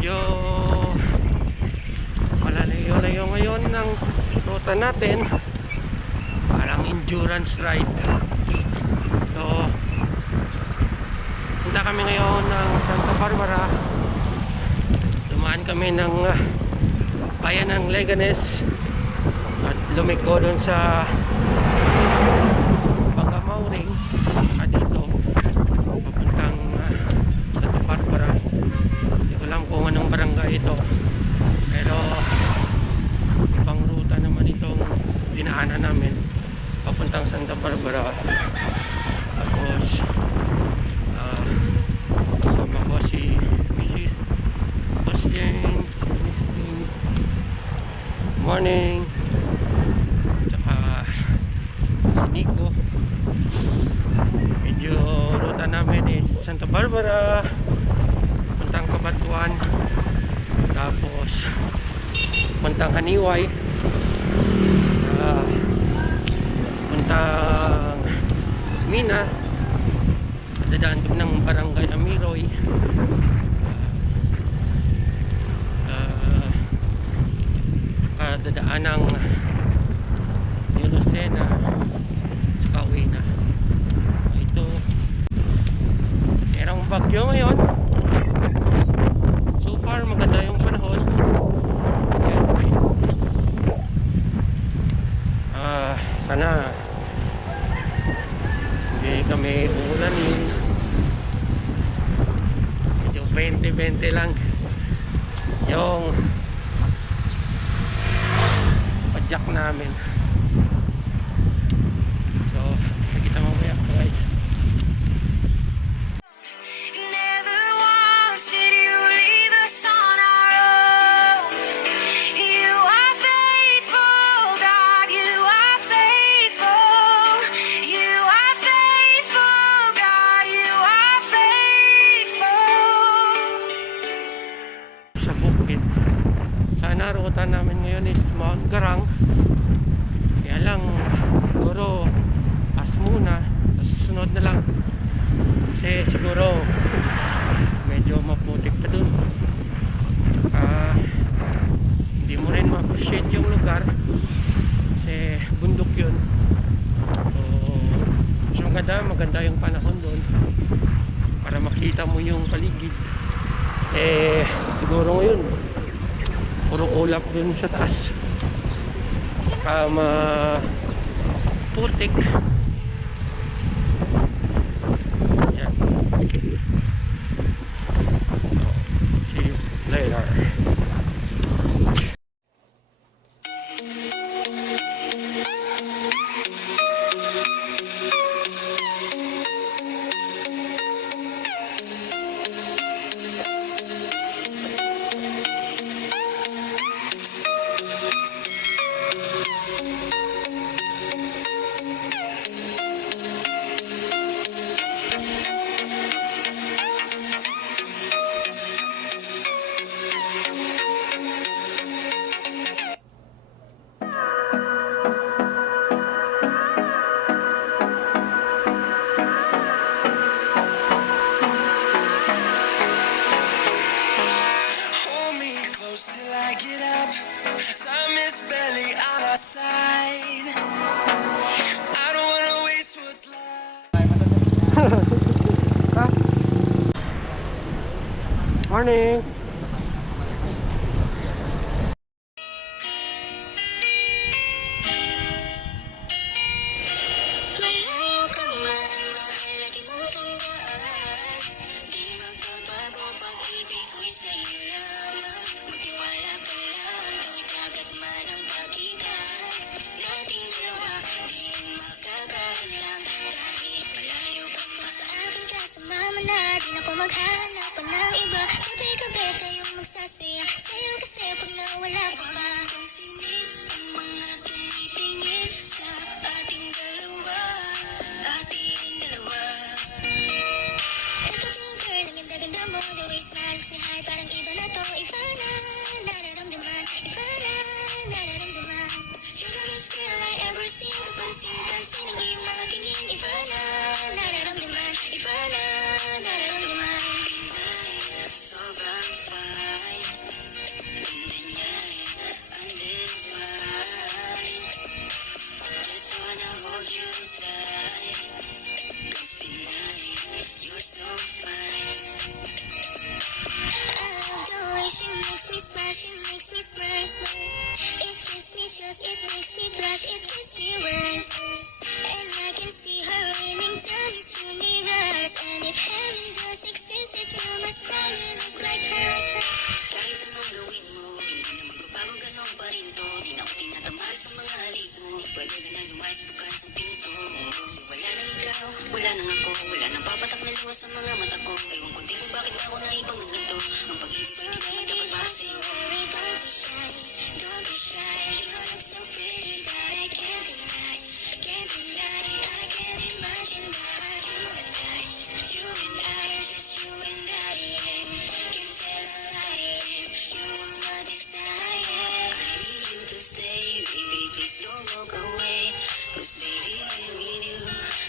medyo malalayo-layo ngayon ng ruta natin, parang endurance ride. So punta kami ngayon ng Santa Barbara, dumaan kami ng bayan ng Leganes at lumiko doon sa Pangamauring at dito papuntang Santa Barbara. Hindi ko alam kung anong barangay ito, pero ibang ruta naman itong dinaanan namin papuntang Santa Barbara. Tapos kasama ko si Mrs. Austin, si Misty, morning, tsaka si Nico. Medyo ruta namin is Santa Barbara puntang Cabanatuan, tapos puntang Haniway, puntang Mina, dadaan kami ng Barangay Amiroy, dadaan ng New Lucena, saka uwi na. Ito merong bagyo ngayon. So far maganda yung panahon. Sana hindi kami uulanin. Medyo 20-20 lang yung padyak namin. So nakita mo kaya guys. Sa bukid, sana ruta namin ngayon is Mount Garang. Kaya lang siguro pas muna, susunod na lang kasi siguro medyo maputik pa dun, tsaka hindi mo rin ma-appreciate yung lugar kasi bundok yun. So maganda yung panahon dun para makita mo yung paligid. Siguro ngayon puro ulap dun sa taas, tsaka maputik. Yan. See you later. Morning. Maghanap pa ng iba, gabi-gabi tayong magsasaya. Sayang kasi pag nawala ka pa. Kung sinis ang mga tumitingin sa ating dalawa. Ito true girl, ang ganda-ganda mo. The way smiles ni high, parang iba na to. Iba na, nararamdaman. Iba na, nararamdaman. You're the best girl I ever seen. Kapansin-pansin ang iyong mga tingin. Iba na, nararamdaman. Iba na, nararamdaman. Sobrang fine. it makes me blush, it gives me words. And I can see her aiming down this universe. And if heaven does exist, it will must probably look like her. Kahit anong gawin mo, hindi na magbabago, ganun pa rin to. Di na ako tinatamad sa mga halik mo. Pwede ka na lumayas bukas ang pinto. Kasi wala nang ikaw, wala nang ako. Wala nang papatak na luwas sa mga mata ko. Ewan ko din kung bakit ako naibang ng ganito. Ang pag-ibig ko hindi na dapat para sa'yo. Don't be shy, don't be shy. You look so pretty that I can't deny, can't deny. I can't imagine that you and I, just you and I, can tell a lie. You are my desire. I need you to stay, baby, please don't walk away. 'Cause baby, I'm with you,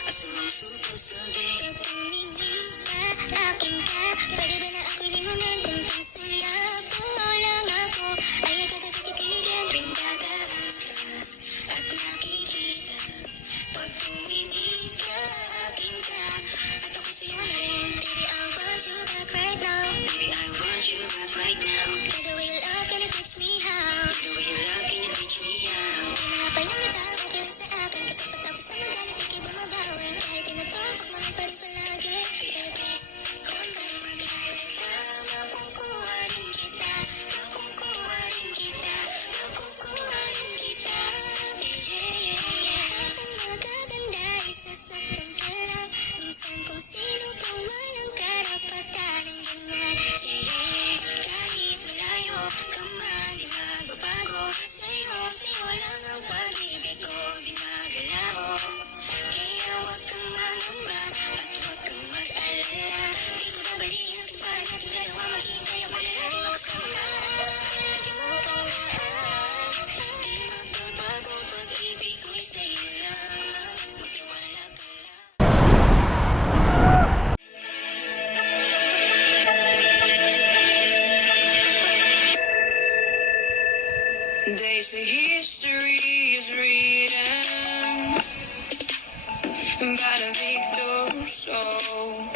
as long as supposed to be. Pag tumingin ka, akin ka, pwede ba na ako'y limunan? Kung pinsulabo lang ako, ay agad-agad rin dadaan ka at nakikita. Pag tumingin ka, akin ka, at ako sa'yo na rin. Baby, I want you back right now. Baby, I want you back right now. You're the way you love, can you teach me how? You're the way you love, can you teach me how? Di na pa yung nataw, okay lang sa akin. Kasi pagtapos na magalit, di ka bumabawi. Kahit tinatapok mo pa rin palagi. Kaya please, kung kayo mag-alala, makukuha rin kita. Makukuha rin kita. Makukuha rin kita. Yeah, yeah, yeah. Ang magaganda, isasaktan ka lang. Minsan kung sino pang walang karapatan ang ganyan. Yeah, yeah, kahit malayo ka man, di magbabago. Sa'yo lang ang pag-ibig ko, di magalaho. Kaya huwag kang mangamba at huwag kang mag-alala. Di ko babaliin ang simbahan natin dalawa, maghihintay ako na laging makasama. Lagi mo kang mahal, di magbabago pag-ibig ko'y sa'yo lamang. Magtiwala ka lang. They say history is written by the victor's soul.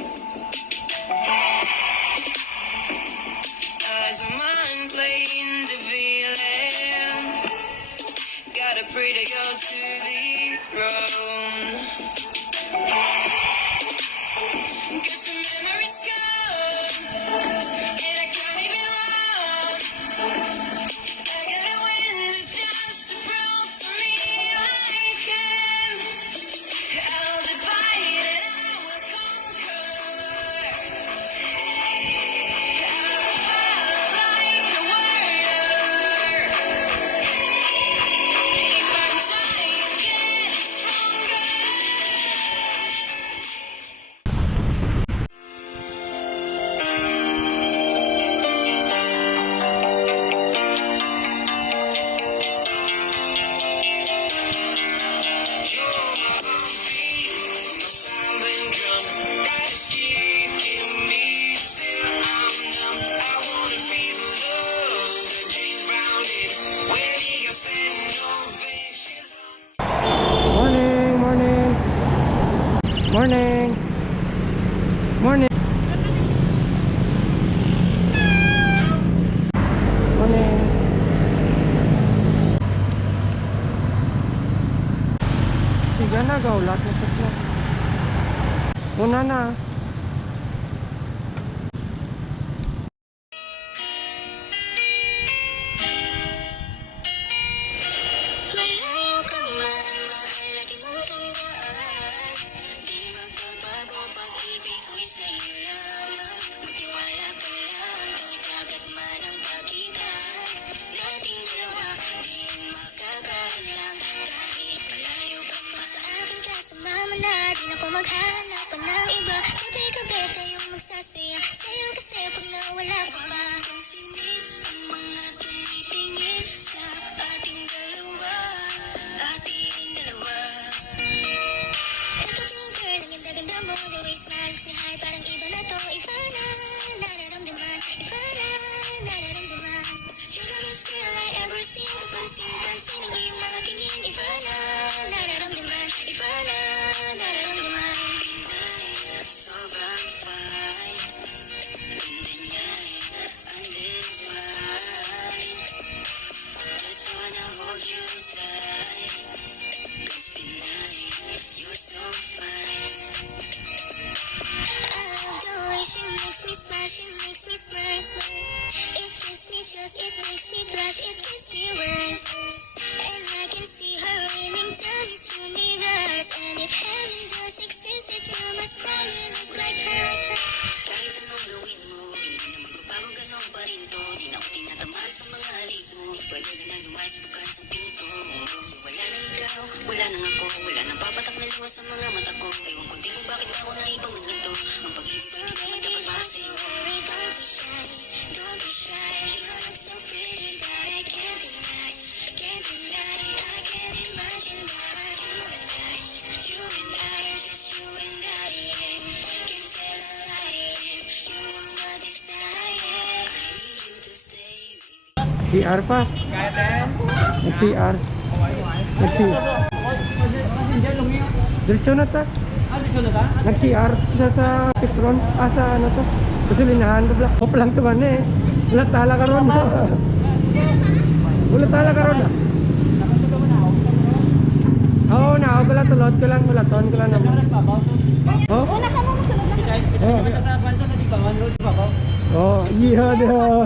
As a man playing the villain, got a pretty girl to the throne. Guess the memory's gone, and I can't even run. I gotta win this dance to prove to me I can. I'll divide and I will conquer. I'll fight like a warrior. If I die and get stronger. Morning, morning. Morning. Morning. Morning. Tiga na gaulat na sa. Una na. Malayo ka man, mahal, lagi mo tandaan. Di magbabago pag-ibig ko'y sa'yo lamang. Magtiwala ka lang, kahit agad man ang pagitan. Dating dalawa, di makakaalam. Kahit malayo ka pa sa akin, kasama na. Di na ko maghanap pa ng iba. Gabi-gabi tayong magsasaya. Sayang kasi pag nawala ka pa. Kung sinis ang mga tumitingin sa ating dalawa. Ating dalawa. Ikaw yung girl, ang ganda-ganda mo. The way you smile, say hi, parang iba na to. Iba na, nararamdaman. Iba na, nararamdaman. You're the best girl I ever seen. Kapansin-pansin ang iyong mga tingin. Iba na, nararamdaman. Iba na, nararamdaman. Pinay, sobrang fine. Ganda niya eh. ako tinatamaan sa mga halik mo. Pwede ka na lumayas bukas ang pinto. Kasi wala na ikaw, wala nang ako. Wala nang papatak na luwas sa mga mata ko. Ewan ko din kung bakit ako naibang ng ganito. Ang pag-ibig ko hindi naman dapat para sa'yo. Worry, don't be shy. You look so pretty that I can't deny. Can't deny, I can't imagine that you and I, just you and I, yeah. Can't tell a lie, yeah. You are my desire. I need you to stay with me. CR pa. Nag-CR. Nag-CR. Diretso na ta. Nag-CR siya sa Petron. Sa ano to? Gasolinahan. Hop lang to man eh. Wala tala ka ron. Wala tala ka ron. Oo na. Wala tulot ko lang. Wala ton ko lang naman. Oh? Una ka mo, masunod na. Oh, iya dah.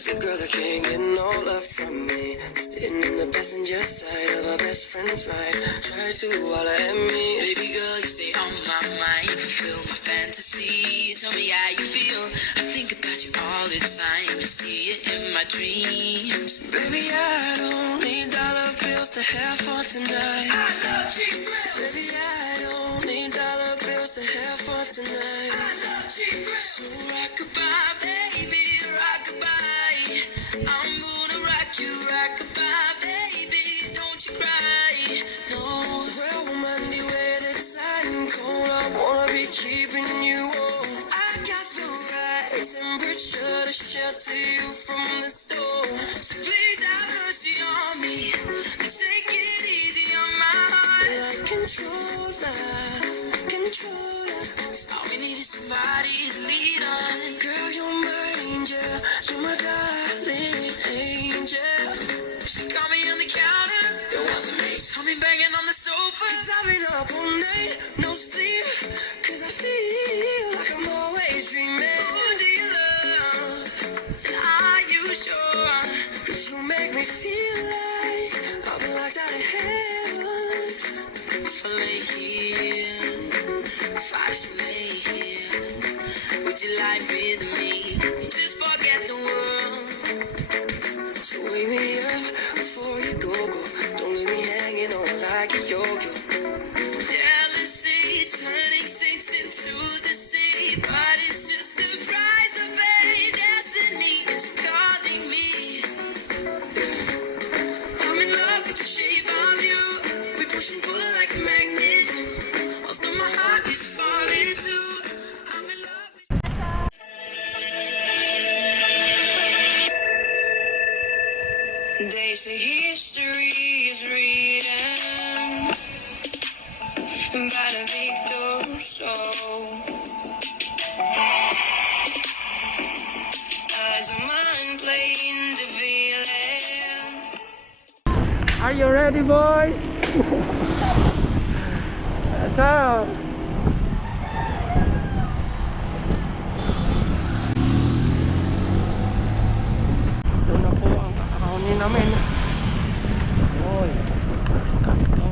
Is a girl that can't get no love from me. Sitting in the passenger side of our best friend's ride. Try to holler at me. Baby girl, you stay on my mind. Fulfill my fantasy. Tell me how you feel. I think about you all the time. You see it in my dreams. Baby, I don't need dollar bills to have fun tonight. I love cheap thrills. Baby, I don't need dollar bills to have fun tonight. I love cheap thrills. So rock-a-bye, baby, rock-a-bye. I'm gonna rock you, rock-a-bye, baby, don't you cry. No, real woman, beware the time cold. I wanna be keeping you warm. I got the right temperature to shelter you from the storm. So please have mercy on me and take it easy on my heart. Like controller. So all we need is somebody to lead on. Girl, you're my angel, you're my darling angel. She caught me on the counter, it wasn't me. Saw me banging on the sofa, 'cause I've been up all night, no sleep. 'Cause I feel like I'm always dreaming. Who do you love? And are you sure? 'Cause you make me feel like I'll be locked out of heaven. If I lay here, if I just lay here, would you lie with me? Just forget the world. So wake me up before you go. Don't leave me hanging on like a yo-yo. Jealousy Are you ready, boys? So, ito na po ang kakaunin namin. Oy, start to.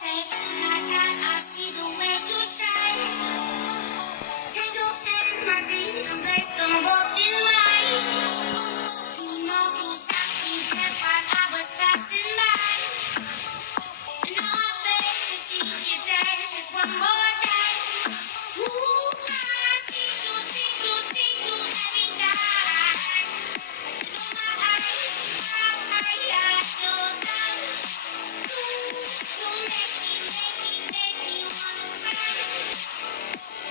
Say, oh my God, I see the way you shine. Take your hand, my dear, and place them both in mine. You know who stopped me dead while I was passing by. And now I beg to see you dance just one more time. Ooh, I see you every night. And oh my eyes, your love. You make me wanna cry.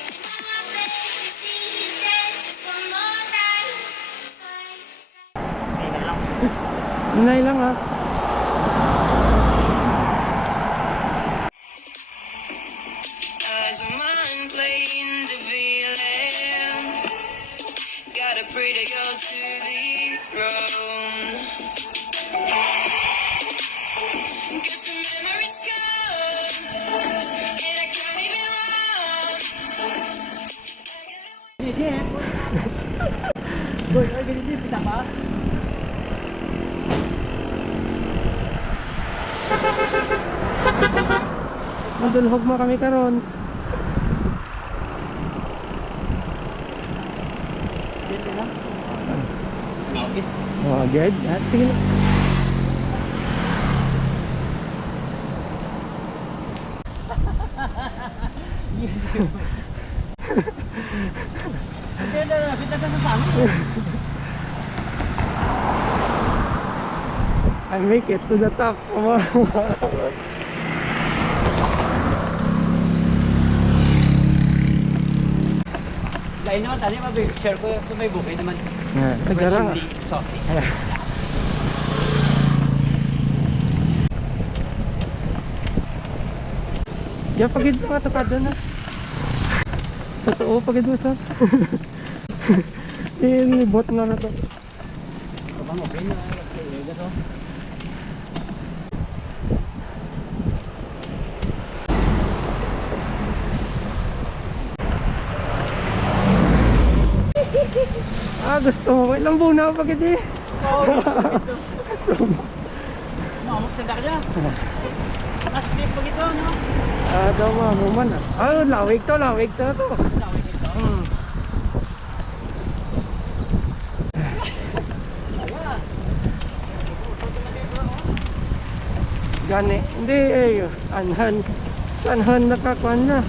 And now I beg to see you dance just one more time. Inay lang ha. I don't mind playing the villain. Got a pretty girl to the throne. Guess the memory's gone, and I can't even run. I gotta Boy, ay ganyan din, pita pa. Mandulhog mo kami karon. Dito na. Okay. Oh, good. Ah, sige na. Hindi na, pita ka sa amin. I make it to the top. Lain naman tadi, share ko kung may bukay naman. Nagarang. Hindi exotic. Ya pagid mga tukado na. Totoo pagid mo sa. Inibot na to. Kabang okay na, okay to. Gusto mo. Ilang buo na pagid eh. Oo, Gusto mo. mamok tanda ka dyan. Astig pag ito, no? Daw mo man ah. Lawig to to. Lawig ito. Hmm. Ayan. Gani. Hindi anhan nakakuan na.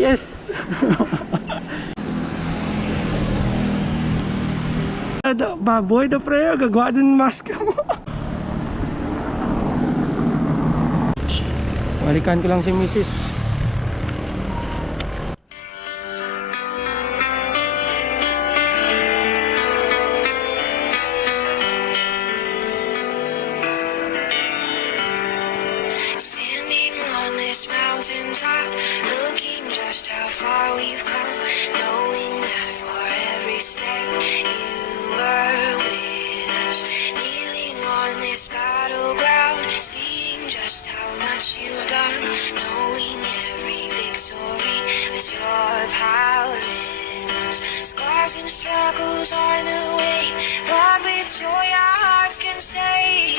Yes. Baboy na pre, gagawa din mask mo. Balikan ko lang si Mrs. Standing on this mountaintop, looking just how far we've come, knowing that for every step you were with us, kneeling on this battleground, seeing just how much you've done, knowing every victory is your power in us. Scars and struggles on the way, but with joy our hearts can say,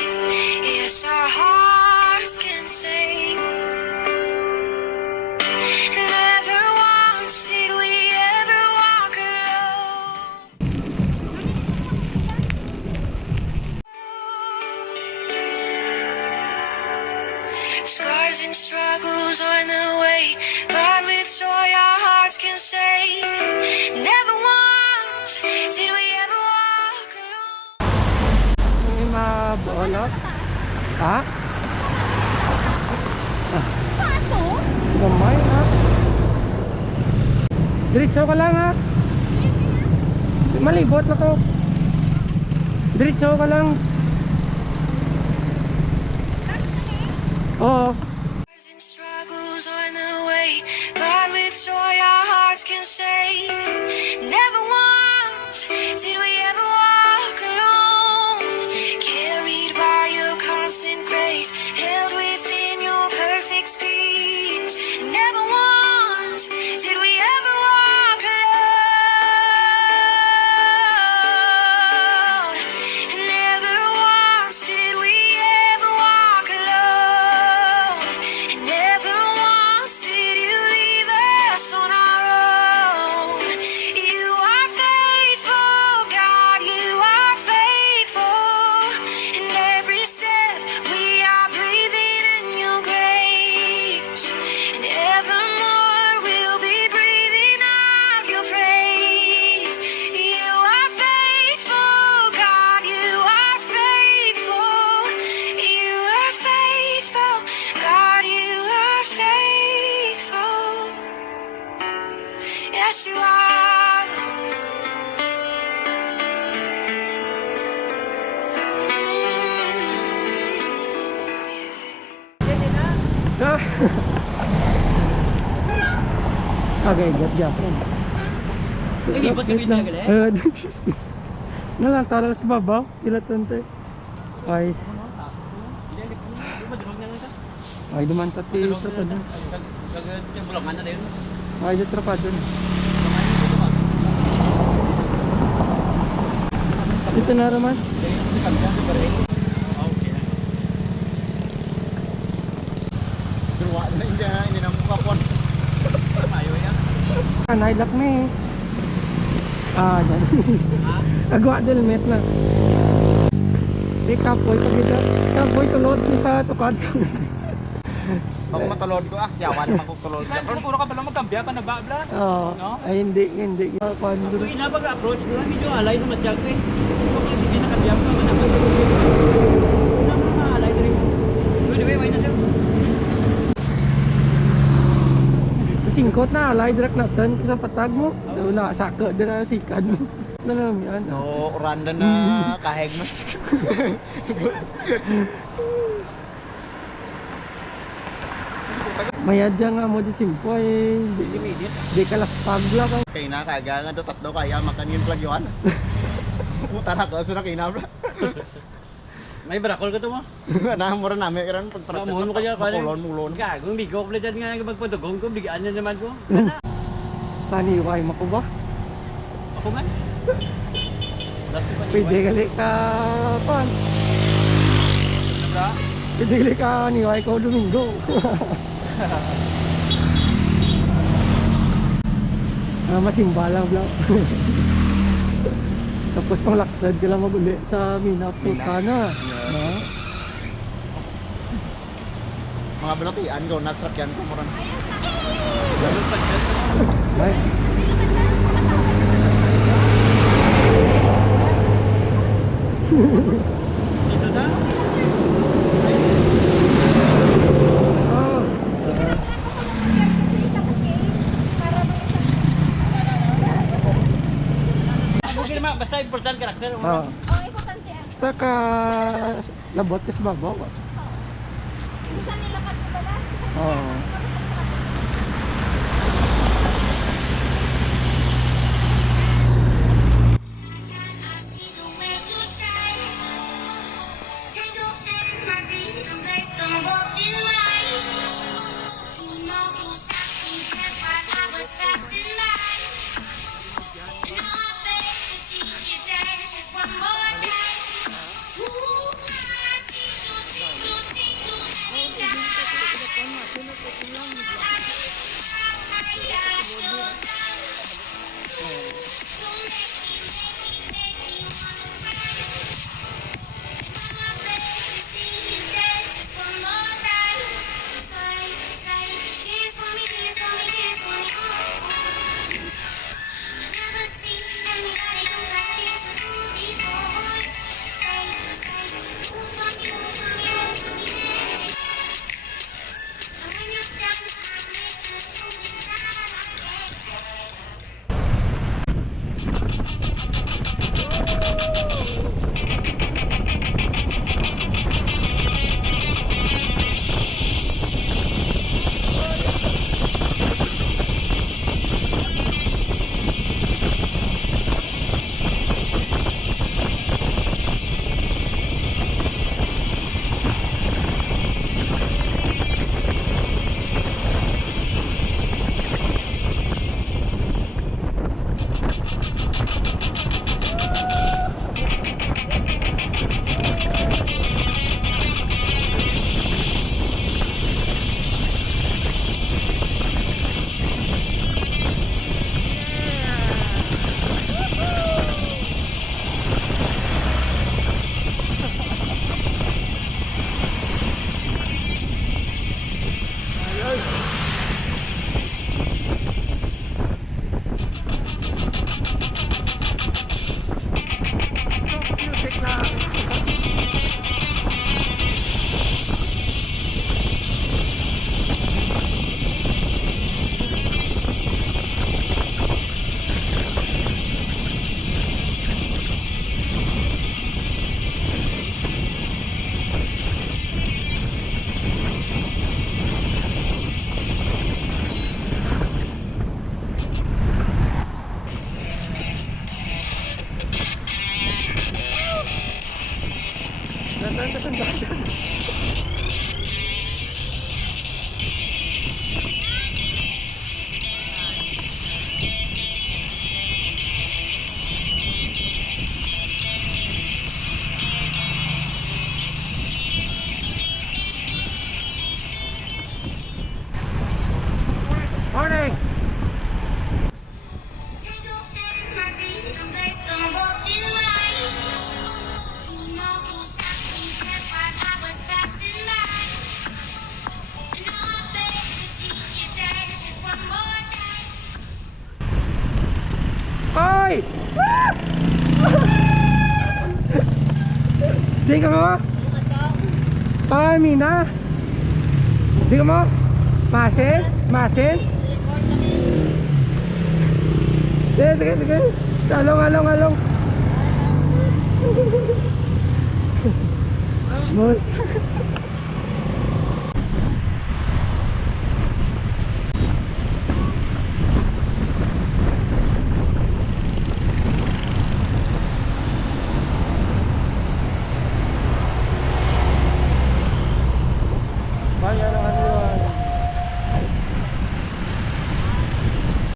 yes, our hearts can say. Never once did we ever walk alone. Scars and struggles on the way, but with joy our hearts can say, never once did we ever Wala. Ha? Paso? Gamay ha? Diretso ka lang ha? Malibot na to. Diretso ka lang. Oo. And struggles on the way, but with joy our hearts can say, never once did we ever walk alone, carried by your constant grace, held within your perfect speech. Never once did we ever walk alone. Never once did we ever walk alone. Never once did you leave us on our own. You are faithful, God, you are faithful. In every step we are breathing in your grace. And evermore we'll be breathing out your praise. You are faithful, God, you are faithful. You are faithful, God, you are faithful. Yes, you are. Ah. Okay, get. Nag-ibot kami lang. talaga Nalang tara sa babaw. Ilatante. Ay. Ay, duman sa tiyo sa tado. Bulangan na rin. Ay, dito pa dun. Ito na raman. Hindi na mukapon. Mayo yan. Nailak na eh. Dyan. Agwa delmet na. Di kapoy pag ito. Kapoy tulod ko sa tukad ko. Ako matulod ko siyawan naman kong tulod. Puro ka pala magkambya ka na ba, Bla? Oo. No? Ay, hindi. Kuando. Kung inapag-approach mo lang, medyo alay sa matyag ko eh. Kung hindi nakasiyam ka, manapag. Alay na rin. Pwede ba, na siya? Singkot na, alay direct natin sa patag mo. Wala, saka din na sikad mo. Ano yan? No, randa na kaheg mo. Mayadya nga mo di chimpo eh. Di kalaspag lang. Kaya na, kaya nga tatlo kaya makanin plagyoan. Puta na ko, sura kina bra. May brakol ka to mo? Nahamura namin karan pagparat. Namuhon mo kaya kaya. Mulon. Gagong bigo ko dyan nga magpadugong ko, bigaan na naman ko. Taniway mo ko ba? Ako man. Pwede gali ka pan. Pwede gali ka niway ko Domingo. Masimba lang vlog. Tapos pang laktad ka lang mag-uli sa Minap Tulkana. Mga balatian ko, nagsakyan ko mo rin. Ay. Dito na? Okay naman, basta important karakter. Oo. Basta ka labot ka sa babaw. Isa nilakad ko pala. Oo. I see the way you shine. Take a stand, my dream, and place some walls in line. You know who's passing, can't find I was passing by. And now I beg to see you dance just one more time. Ooh, I see you, see you, see you, see you. Ay! Di ka mo? Pamina? Di ka mo? Masin? Masin? Sige. Along. Boss.